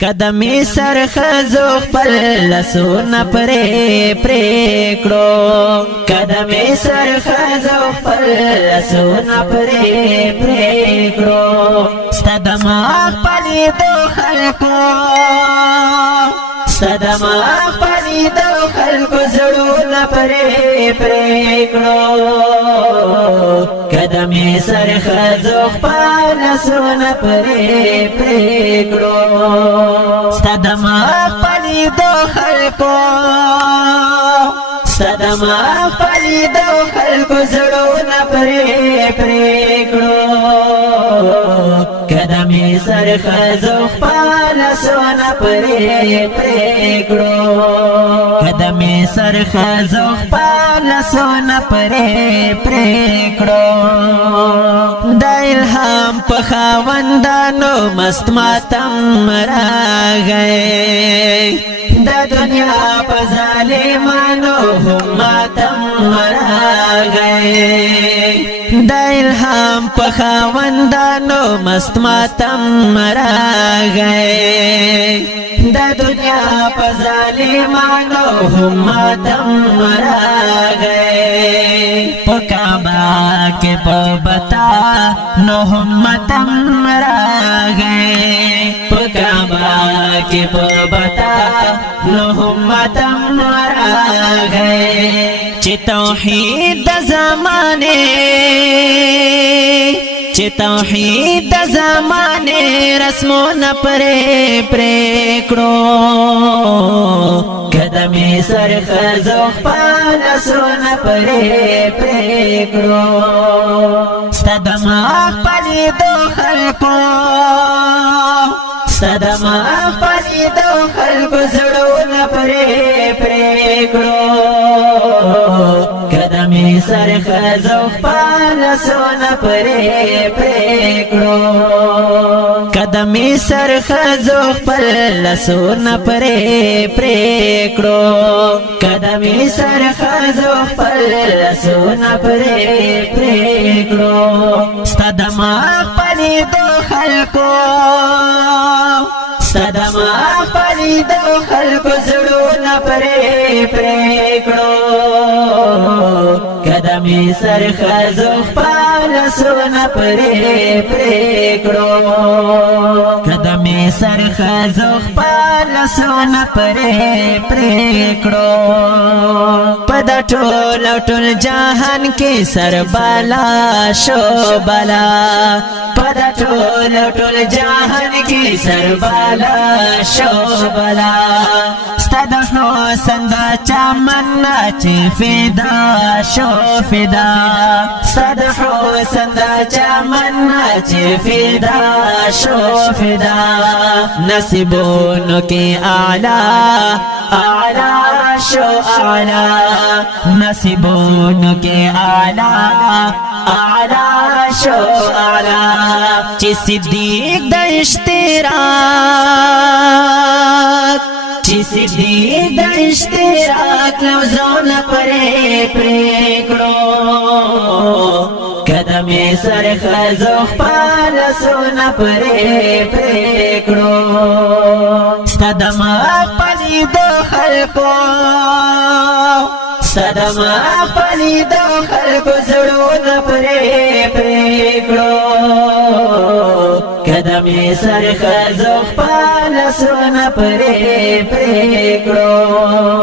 قدمی سر خزو خپل لسونه پرې کړو قدمی سر خزو خپل لسونه پرې کړو ستدماغ پلی دو خلقو ستدماغ پلی دو خلقو زړونه پرې کړو قدمی سر خزو خپل لسونه پرې کړو ستدماغ پلی دو خلقو ستدماغ پلی دو خلقو زړونه پرې کړو قدمی سر خزو خپل لسونه پرې کړو قدمی سر خزو خپل لسونه پرې کړو د الهام په خاوندانو مست ماتم راغی د دنیا په ظالمانو هم ماتم راغی د الهام په خاوندانو مست ماتم راغی د دنیا په ظالمانو هم ماتم راغی په کعبه کې په بتا نو هم ماتم راغی په کعبه کې په بتا نو هم ماتم راغی چې توحید د زمانه چې توحید د زمانه رسمونه پرې کړو قدمی سر خزو خپل لسونه پرې کړو ستدماغ پلی دو خلقو ستدماغ پلی دو خلقو زړونه پرې کړو قدمی سر خزو خپل لسونه پرې کړو قدمی سر خزو خپل لسونه پرې کړو قدمی سر خزو خپل لسونه پرې کړو ستدماغ پلی دو خلقو ستدماغ پلی دو خلقو زړونه پرې کړو قدمی سر خزو خپل لسونه پرې کړو قدمی سر خزو خپل لسونه پرې کړو په د ټول جهان کې سر بالا شو بالا په د ټول جهان کې سر بالا شو بالا ستاد حسن دا چمن چې فدا شو فدا ستاد حسن دا چمن چې فدا شو فدا نصیبونو کې اعلی شو اعلی نصیبونو کې اعلی شو اعلی چې صدیق د اشتراک چې صدیق د اشتراک لوزونه پرې کړو قدمی سر خزو خپل لسونه پرې کړو ستدماغ پلی دو خلقو ستدماغ پلی دو خلقو زړونه پرې کړو قدمی سر خزو خپل لسونه پرې کړو